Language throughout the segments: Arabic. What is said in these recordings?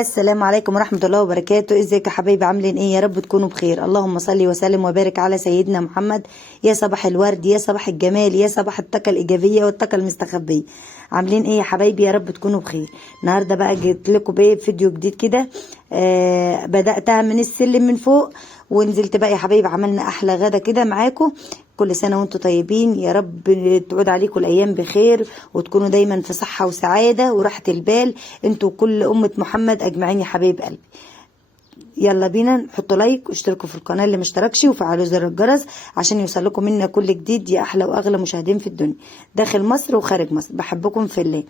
السلام عليكم ورحمة الله وبركاته. ازيك يا حبايبي؟ عاملين ايه؟ يا رب تكونوا بخير. اللهم صل وسلم وبارك على سيدنا محمد. يا صباح الورد، يا صباح الجمال، يا صباح الطاقة الإيجابية والطاقة المستخبية. عاملين ايه يا حبايبي؟ يا رب تكونوا بخير. النهارده بقى جيت لكم بفيديو جديد كده. بدأتها من السلم من فوق ونزلت بقى يا حبايبي، عملنا احلى غدا كده معاكم. كل سنة وانتم طيبين، يا رب تعود عليكم الأيام بخير وتكونوا دايما في صحة وسعادة وراحة البال، انتوا كل أمة محمد أجمعين يا حبايب قلبي. يلا بينا نحطوا لايك واشتركوا في القناة اللي مشتركش وفعلوا زر الجرس عشان يوصلكم منا كل جديد يا أحلى وأغلى مشاهدين في الدنيا داخل مصر وخارج مصر. بحبكم في الله.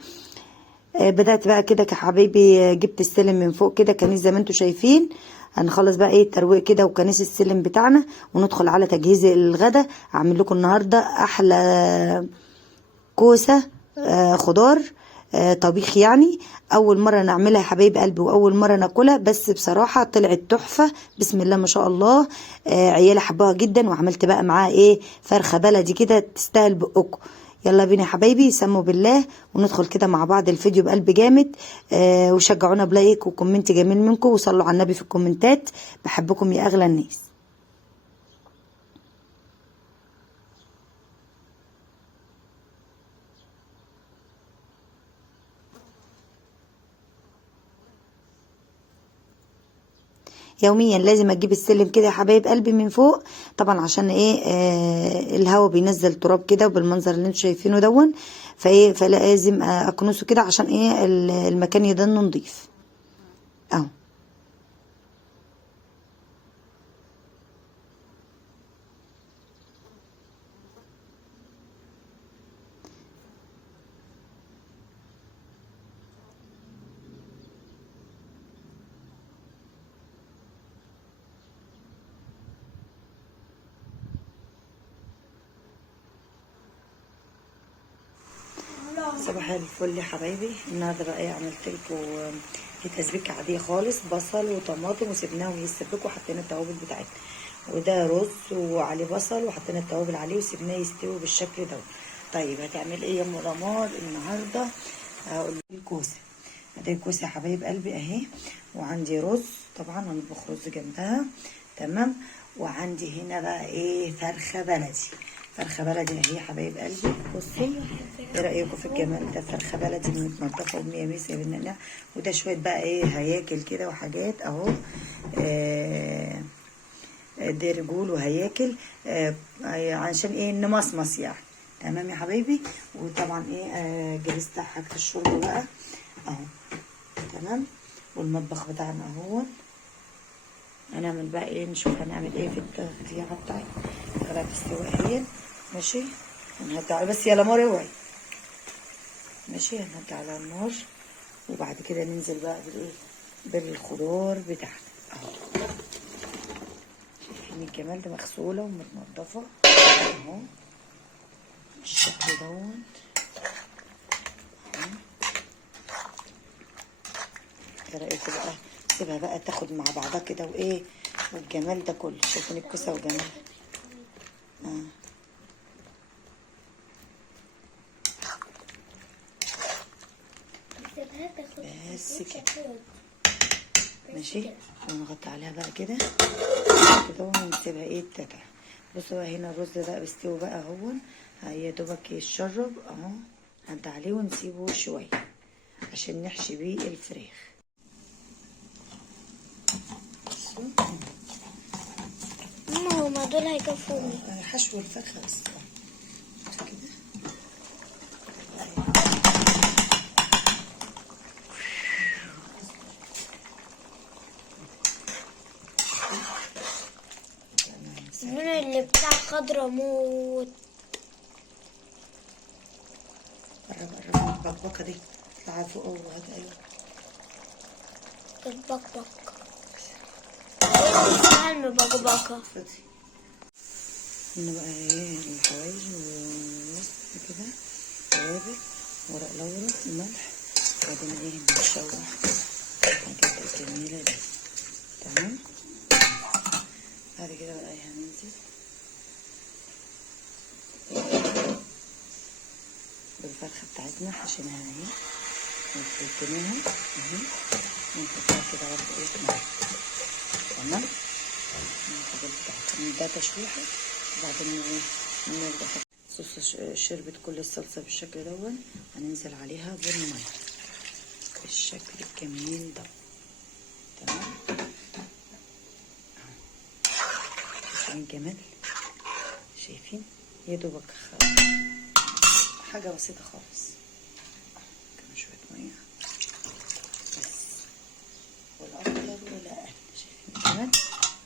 بدأت بقى كده يا حبايبي، جبت السلم من فوق كده كنيس زي ما انتوا شايفين. هنخلص بقى ايه الترويق كده وكنيس السلم بتاعنا وندخل على تجهيز الغدا. اعمل لكم النهارده احلى كوسه خضار، طبيخ يعني. اول مره نعملها يا حبايب قلبي واول مره ناكلها، بس بصراحه طلعت تحفه بسم الله ما شاء الله. عيالي حبوها جدا، وعملت بقى معاها ايه فرخه بلدي كده تستاهل بقكم. يلا بينا يا حبايبي، سموا بالله وندخل كده مع بعض الفيديو بقلب جامد. وشجعونا بلايك وكومنت جميل منكم وصلوا على النبي في الكومنتات. بحبكم يا اغلى الناس. يوميا لازم اجيب السلم كده يا حبايب قلبي من فوق، طبعا عشان ايه الهواء بينزل تراب كده وبالمنظر اللي انتوا شايفينه دون. فايه فلازم اكنسه كده عشان ايه المكان يضل نضيف اهو. صباح الفل يا حبايبي. النهارده بقى ايه عملت لكم تسبيكه عاديه خالص، بصل وطماطم وسبناهم يسبكوا وحطينا التوابل بتاعتنا، وده رز وعليه بصل وحطينا التوابل عليه وسبناه يستوي بالشكل ده. طيب هتعمل ايه يا ام رماد النهارده؟ هقول لك الكوسه. ادي الكوسه يا حبايب قلبي اهي، وعندي رز طبعا هنطبخ رز جنبها تمام. وعندي هنا بقى ايه فرخه بلدي. فرخه بلدي اهي يا حبايب قلبي. بصوا ايه رايكم في الجمال ده؟ فرخه بلدي متنضفه ومية ميسه بالنعناع، وده شويه بقى ايه هياكل كده وحاجات اهو. دي رجول وهياكل عشان ايه نمصمص يعني. تمام يا حبايبي. وطبعا ايه جهزت حاجه الشرب بقى اهو تمام. والمطبخ بتاعنا اهو. هنعمل بقى ايه، نشوف هنعمل ايه في التغذية بتاعتنا. خلاص تستوي اهي ماشي. هنهدي على بس يا لمار اوعي ماشي. هنهدي على النار وبعد كده ننزل بقى بالايه بالخضار بتاعنا اهو. شايفين الجمال ده؟ مغسوله ومتنضفه اهو بالشكل دوت. ايه رايكم بقى؟ سيبها بقى تاخد مع بعضها كده وايه والجمال ده كله. شايفين الكوسه وجمالها بس كده ماشي. ونغطي عليها بقى كده كده ونسيبها ايه تتعب. بصوا بقى هنا الرز بقى بيستوي بقى اهو، يا دوبك يتشرب اهو. هنعدي عليه ونسيبه شويه عشان نحشي بيه الفراخ. ماما هما دول هيكفوني حشو الفرخه بس كده. من اللي بتاع خضرا موت. قرب قرب من البقبقه دي، اطلعي فوق وهات. ايوه البقبق اسمها المبقبقة. هنا بقى ايه الحوايج ووسط كده، توابل، ورق لورا، ملح، وبعدين ايه بنشوح الحاجات الجميلة دي تمام. بعد كده بقى هننزل بالفرخة بتاعتنا، حشيناها اهي وفركناها اهي ونحطها نديها تشويحه وبعدين نرجع. صوص شربت كل الصلصه بالشكل ده، هننزل عليها بالميه بالشكل الجميل ده. تمام. شايفين الجمال؟ شايفين؟ يا دوبك حاجه بسيطه خالص. كمان شويه ميه بس، ولا اكتر ولا اقل. شايفين الجمال؟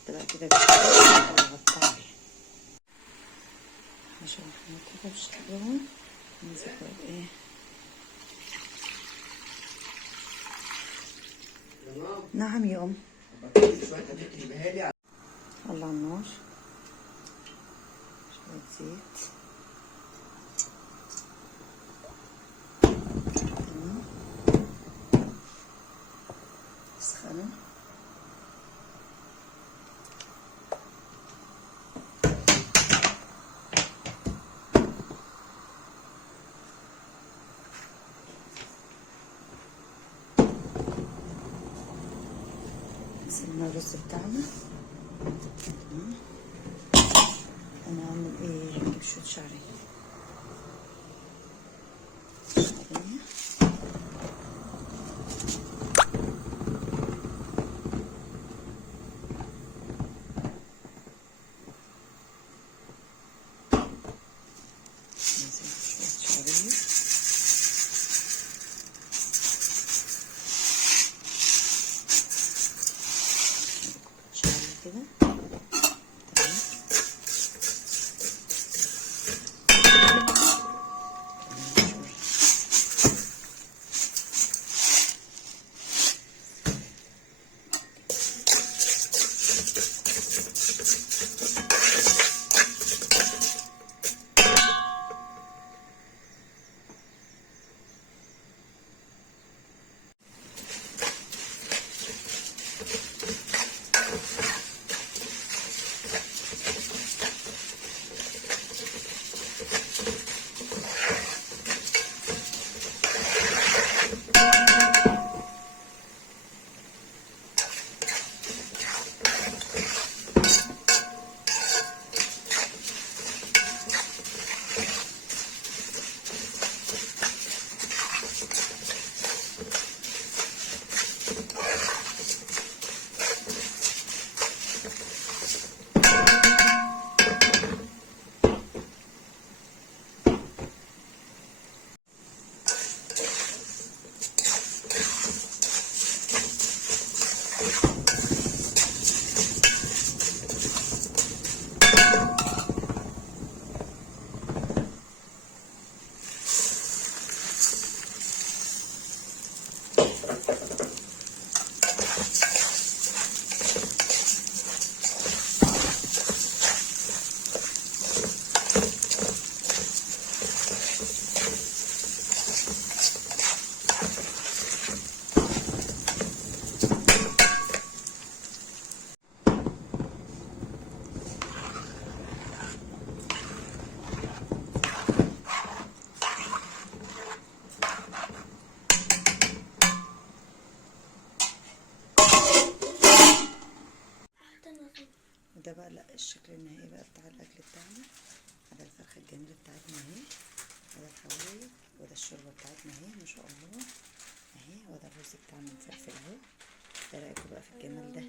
تبقى كده وغطيها عليها عشان احنا كده بالشكل ده. ننزل بقى بايه؟ نعم يا ام. الله على النار. شوية زيت. تمام. سخنة. نزلنا الرز بتاعنا. تمام. انا هعمل ايه؟ هجيب شوية شعرية. كده ده بقى لا الشكل النهائي بقى بتاع الاكل بتاعنا. هذا الفرخه الجميله بتاعتنا اهي، هذا الحواوي، وده الشوربه بتاعتنا اهي ما شاء الله اهي، وده الرز بتاعنا مفلفل اهو. ايه رايكم بقى في الجمال ده؟